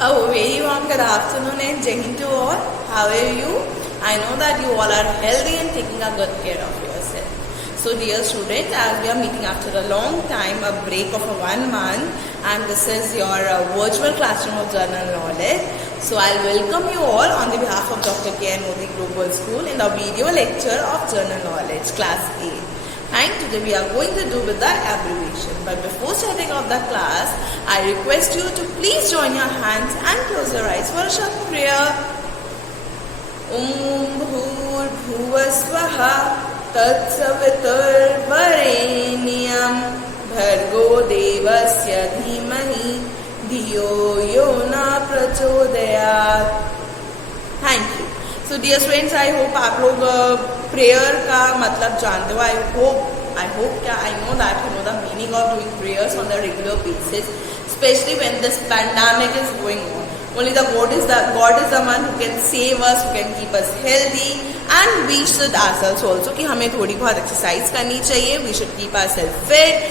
A very warm good afternoon and Jai Hind to all. How are you? I know that you all are healthy and taking a good care of yourself. So dear students, as we are meeting after a long time, a break of 1 month, and this is your virtual classroom of General Knowledge. So I'll welcome you all on the behalf of Dr. K.N. Modi Global School in the video lecture of General Knowledge, Class 8. And today we are going to do with the abbreviation. But before starting off the class, I request you to please join your hands and close your eyes for a short prayer. Bhur Bhuvasvaha Tat Savitarvarenyam Bhargo Devasya Dhimahi Dhiyo Yona Prachodayat. Thank you. So dear students, I hope आप लोग prayer का मतलब जानते हो. I know that you know the meaning of doing prayers on a regular basis, especially when this pandemic is going on. Only the God is the one who can save us, who can keep us healthy, and we should ourselves also कि हमें थोड़ी बहुत exercise करनी चाहिए. We should keep ourselves fit.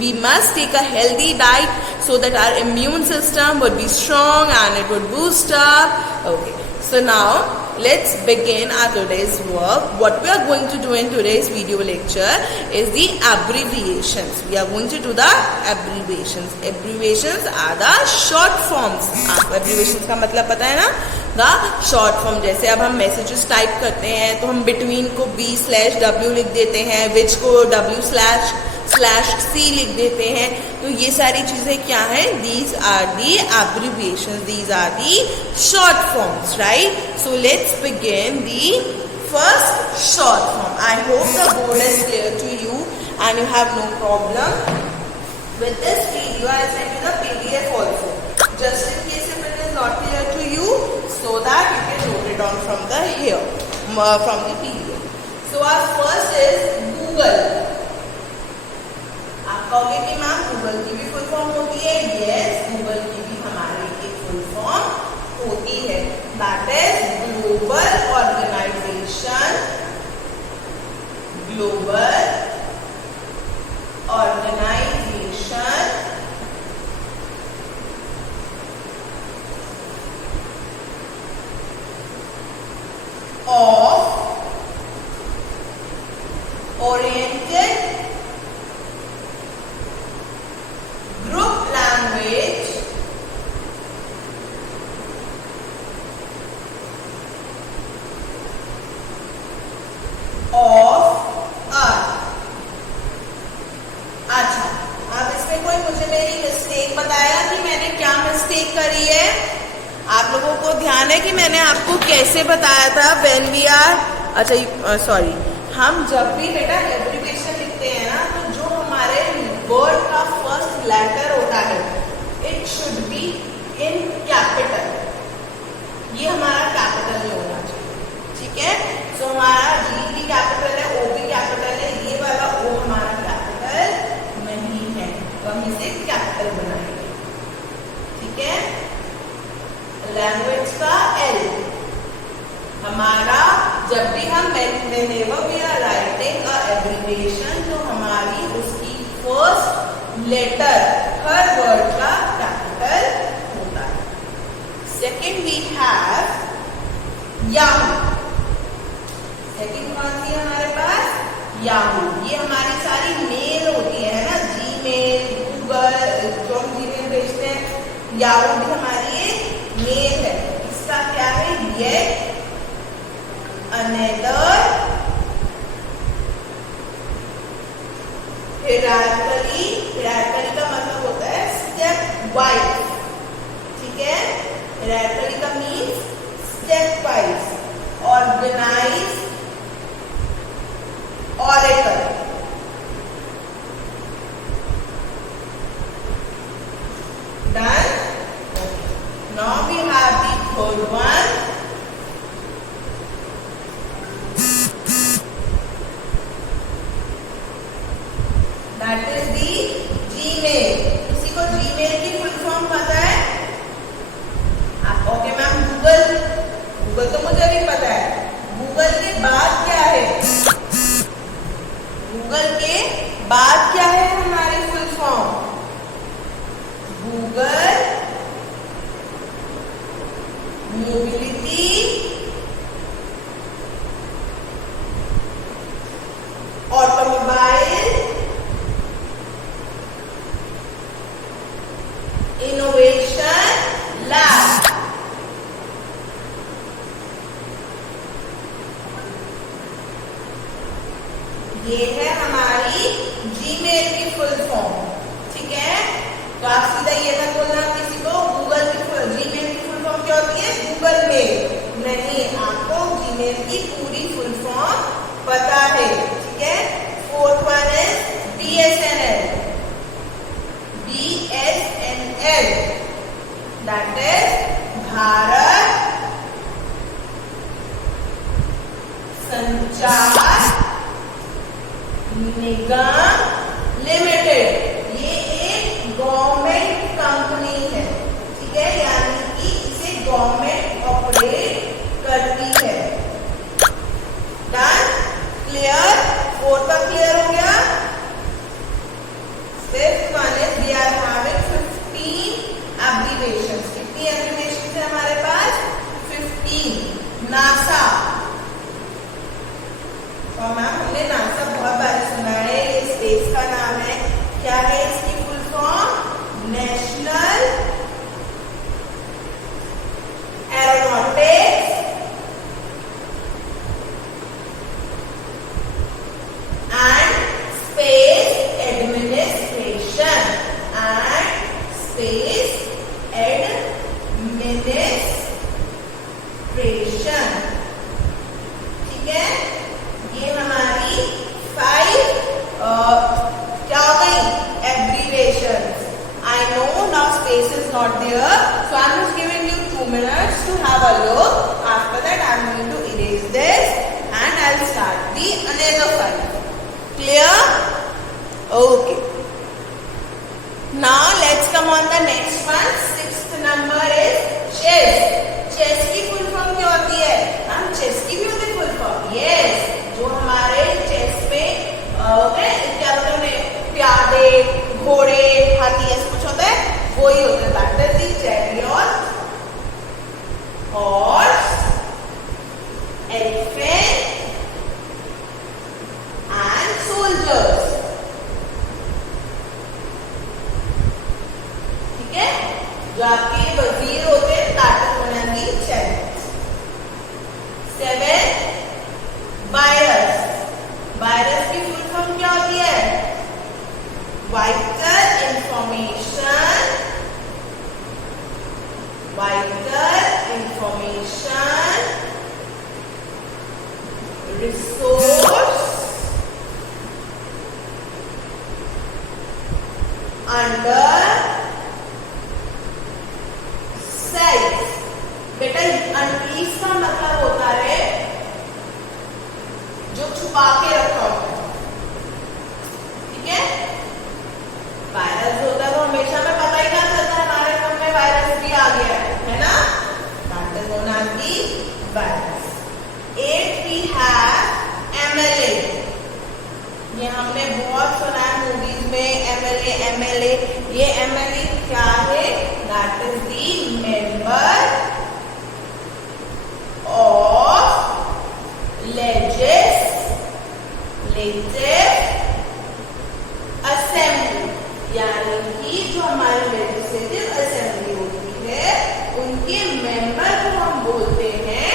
We must take a healthy diet so that our immune system would be strong and it would boost up. Okay. So now let's begin our today's work. What we are going to do in today's video lecture is the abbreviations. We are going to do the abbreviations. Abbreviations are the short forms. आपको abbreviations का मतलब पता है ना? The short form. जैसे अब हम messages type करते हैं तो हम between को B/W लिख देते हैं, which को W/C लिख देते हैं. तो ये सारी चीजें क्या हैं? These are the abbreviations. These are the short forms, right? So let's begin the first short form. I hope the board is clear to you and you have no problem with this video. I'll send you the PDF also, just in case if it is not clear to you, so that you can note it down from the PDF. So our first is Google. आप कहोगे कि ma'am Google की भी full form होती है. Yes, Google की भी हमारी एक फुल फॉर्म होती है. That is global organization. Global organization of oriented group language of earth. अच्छा, अब इसमें कोई मुझे मेरी मिस्टेक बताया कि मैंने क्या मिस्टेक करी है? आप लोगों को ध्यान है कि मैंने आपको कैसे बताया था when we are सॉरी, हम जब भी बेटा एब्रिविएशन लिखते हैं ना, तो जो हमारे वर्ड का फर्स्ट लेटर होता है it should be in capital. ये हमारा कैपिटल में होना चाहिए. ठीक है? सो हमारा जी भी कैपिटल है, ओ भी कैपिटल है. ये वाला ओ हमारा कैपिटल नहीं है, तो हम इसे कैपिटल बनाएंगे. ठीक है? लैंग्वेज का एल हमारा, जब भी हम whenever we are writing a abbreviation, तो हमारी उसकी फर्स्ट लेटर हर वर्ड का कैपिटल होता है. Second we have Yahoo. Second कौन सी है हमारे पास? याहू. ये हमारी सारी मेल होती है ना, जीमेल, गूगल, जो हम जीमेल भेजते हैं, याहू भी हमारी एक मेल है. इसका क्या है? येट अनदर हिरार्कली का मतलब होता है स्टेप वाइज. ठीक है? हिरार्कली का means step wise. Organize Oracle. Done. Now we have the third one. That is the Gmail. किसी को Gmail की फुल फॉर्म पता है? आप ओके मैम गूगल तो मुझे भी पता है. गूगल के बाद क्या है? गूगल के बाद क्या है हमारी full form? Google mobility, automobile, innovation lab. ये है हमारी जीमेल की फुल फॉर्म, ठीक है। तो आप सीधा ये मत बोलना किसी को गूगल की जीमेल की फुल फॉर्म क्या होती है, गूगल मेल नहीं, आपको जीमेल की पूरी फुल फॉर्म पता है, ठीक है। फोर्थ वन है BSNL, BSNL that is Bharat संचार निगम लिमिटेड। ये एक गवर्नमेंट कंपनी है, ठीक है, यानी कि इसे गवर्नमेंट ऑपरेट करती है। डन, क्लियर, फोर्थ का क्लियर हो गया। Fifth one is we are having 15 abbreviations. कितनी एब्रिविएशंस है हमारे पास, 15। नासा, और मैम हमने नासा बहुत बार सुना है, ये स्पेस का नाम है। क्या है इसकी full form, national aeronautics and space administration, and space administration, ठीक है। ये हमारी 5 क्या हो गई abbreviations. I know now space is not there, so I'm just giving you 2 minutes to have a look. After that I'm going to erase this and I'll start the another 5. Clear? Okay. Now let's come on the next one. 6th number is chess. Chess की full form क्या होती है, हम chess की भी होती है full form, yes. जो हमारे चेस में क्या होता है, प्यादे, घोड़े, हाथी ऐसा कुछ होता है, वो ही होता है। That is the chariot, horse, elephant and soldiers, ठीक है। जो आपके वजीर होते हैं, that is one of the chariot. 7 virus. Virus की फुल फॉर्म क्या होती है, vital information, vital information resource under size. बेटा इसका मतलब होता है जो छुपा के रखा होता है, ठीक है। वायरस होता है तो हमेशा में पता ही ना चलता है हमारे फोन में वायरस भी आ गया है ना, that is known as the virus. 8 we have MLA। ये हमने बहुत सुना है मूवीज में, MLA। ये MLA क्या है, that is the member of legislative assembly, यानी कि जो हमारी लेजिस्लेटिव असेंबली होती है उनके मेंबर को हम बोलते हैं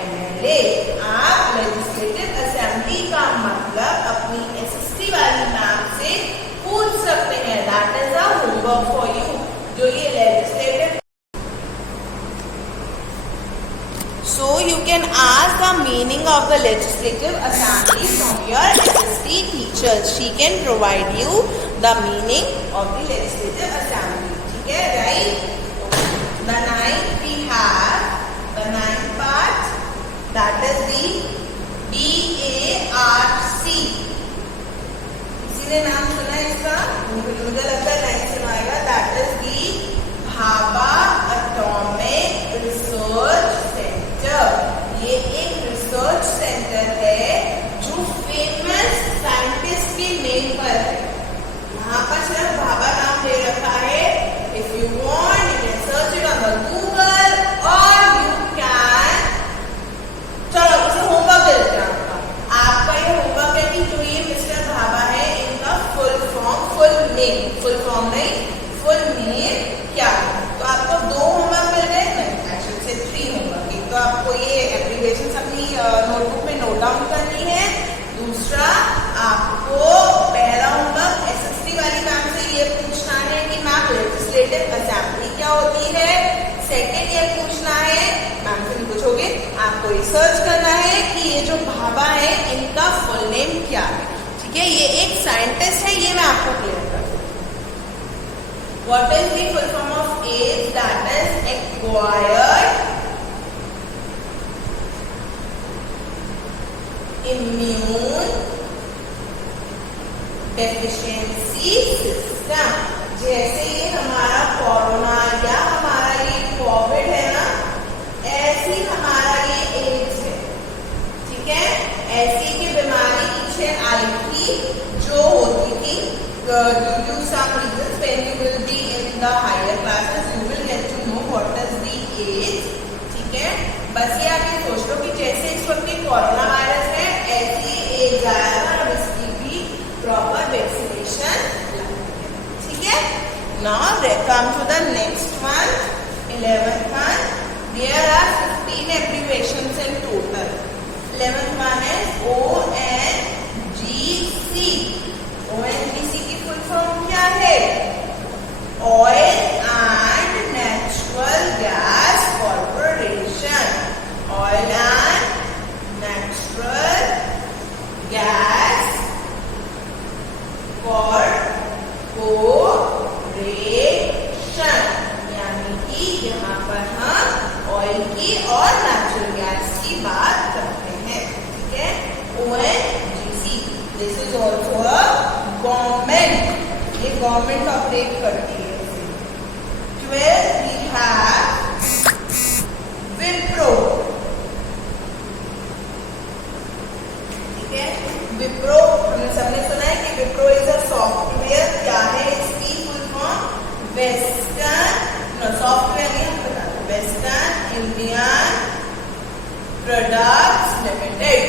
MLA। आप लेजिस्लेटिव असेंबली का मतलब अपनी SST वाली मैम से पूछ सकते हैं, that is a homework for you. जो ये legislative, so you can ask the meaning of the legislative assembly from your SST teacher. She can provide you the meaning of the legislative assembly, ठीक है, right? The 9th we have the 9th part, that is the BARC। किसी ने नाम सुना है इसका, मुझे लगता है नहीं सुनाएगा। That is the Bhabha atomic research centre. ये एक रिसर्च सेंटर है जो फेमस साइंटिस्ट के नेम पर है। यहाँ पर सिर्फ भाभा नाम दे रखा है। If you want you can search it on the Google और यू रिसर्च करना है कि ये जो भाभा है इनका फुल नेम क्या है। ठीक है, ये एक साइंटिस्ट है, ये मैं आपको क्लियर कर दूं। What is the full form of AIDS? That is acquired immune deficiency system. जैसे ये हमारा कोरोना या हमारा ये कोविड है ना, ऐसी हमारा ये एड्स है। ठीक है, ऐसी की बीमारी पीछे आई थी जो होती थी due to some reasons. When you will be in the higher classes you will get to know what is the AIDS. ठीक है, बस ये आप ये सोच लो कि जैसे इस वक्त कोरोना वायरस है, ऐसी एड्स आया और इसकी भी प्रॉपर वैक्सीनेशन। ठीक है, now come to the next one, 11th one. There are 15 abbreviations in total. 11th one is ONGC. ONGC की फुल फॉर्म क्या है? Oil and Natural Gas Corporation. Oil and Natural Gas Corporation, यानी कि यहाँ पर हम ऑयल की और नेचुरल गैस की बात करते हैं। ठीक है, ONGC, this is also a government, ये गवर्नमेंट ऑपरेट करती है। 12 वी हैव विप्रो। ठीक है, विप्रो हमने सबने सुना है कि विप्रो इज अ सॉफ्टवेयर। क्या है इसकी फुल फॉर्म? वेस्टर्न सॉफ्टवेयर नहीं, हम बता दें वेस्टर्न इंडियन प्रोडक्ट्स लिमिटेड।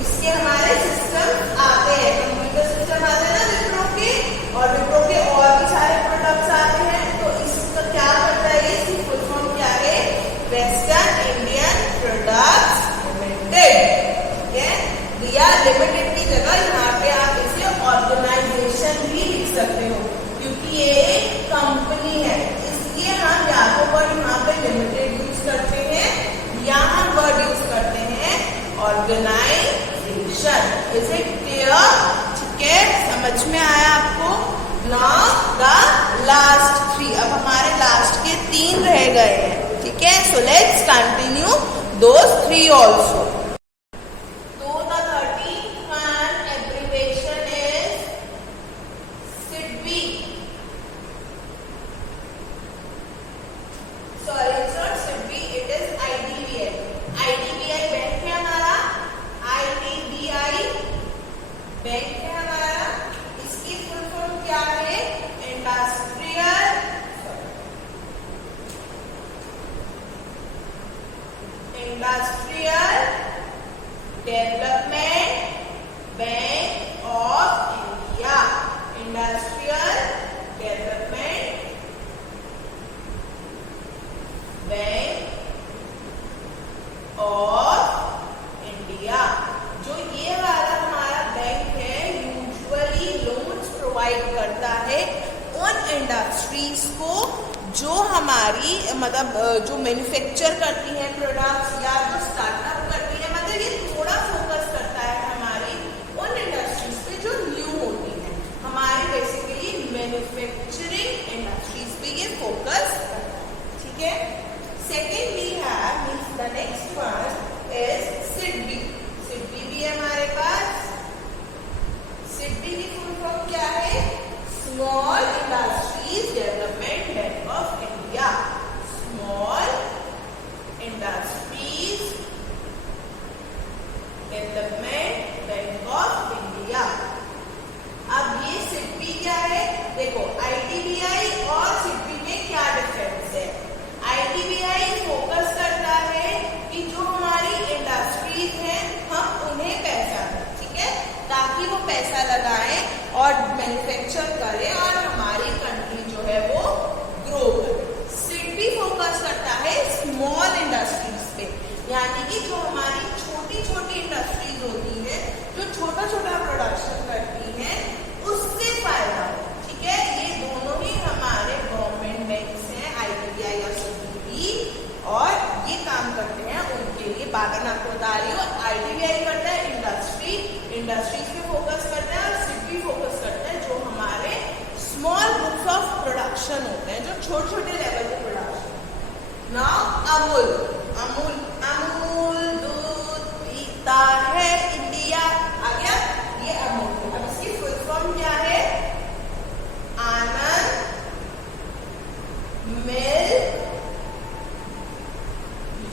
इसके हमारे सिस्टम आते हैं, कंप्यूटर सिस्टम आते हैं ना विप्रो के, और विप्रो के और भी सारे प्रोडक्ट्स आते हैं। तो इसका क्या करता है? इसकी फुल फॉर्म क्या है? Western Indian products limited. ठीक है, दिया लिमिटेड की जगह यहाँ पे आप इसे ऑर्गेनाइजेशन भी लिख सकते हो, क्योंकि ये कंपनी है, इसलिए हम या तो वर्ड यहाँ पे लिमिटेड यूज करते हैं या हम वर्ड यूज करते हैं ऑर्गेनाइजेशन। Is it clear? ठीक है, समझ में आया आपको? नाउ द लास्ट 3, अब हमारे लास्ट के 3 रह गए हैं। ठीक है, so let's continue those 3 also. Industrial development bank of India. Industrial development bank of India. जो ये वाला हमारा बैंक है यूजुअली लोन्स प्रोवाइड करता है उन इंडस्ट्रीज को जो हमारी मतलब जो मैन्युफैक्चर करती है प्रोडक्ट्स या जो स्टार्टअप करती है। मतलब ये थोड़ा फोकस करता है हमारी उन इंडस्ट्रीज पे जो न्यू होती है, हमारी बेसिकली मैन्युफैक्चरिंग इंडस्ट्रीज पे ये फोकस करता है। ठीक है, second we have means the next one is SIDBI. SIDBI भी है हमारे पास। सिडबी की फुल फॉर्म क्या है? Small industries development bank of India. Small industries focus करते हैं और सिर्फ भी फोकस करते हैं जो हमारे स्मॉल ग्रुप्स ऑफ प्रोडक्शन होते हैं, जो छोटे छोटे लेवल के प्रोडक्शन। नाउ अमूल, अमूल अमूल दूध पीता है इंडिया, आ गया ये अमूल। अब इसकी फुल फॉर्म क्या है? आनंद मिल्क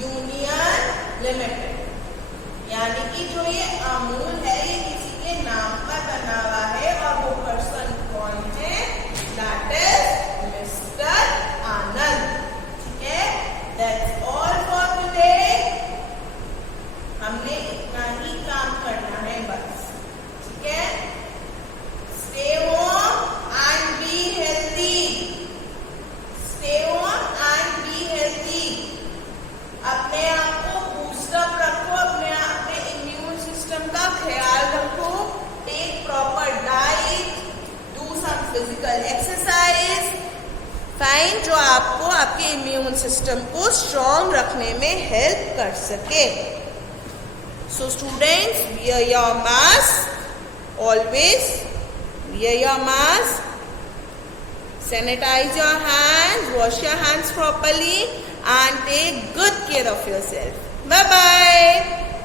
यूनियन लिमिटेड। यानी कि जो ये अमूल है ये किसी के नाम पर बना हुआ है और वो पर्सन कौन है? दैट इज मिस्टर आनंद। ठीक है, दैट्स ऑल फॉर टुडे। हमने इतना ही काम करना है बस। ठीक है, stay home and be healthy, stay home and be healthy. अपने आप को बूस्टअप रखो, अपने इम्यून सिस्टम का ख्याल रखो, take proper diet, do some physical exercise, fine, जो आपको आपके इम्यून सिस्टम को स्ट्रॉन्ग रखने में हेल्प कर सके। So students, wear your mask, always wear your mask, sanitize your hands, wash your hands properly and take good care of yourself. Bye bye.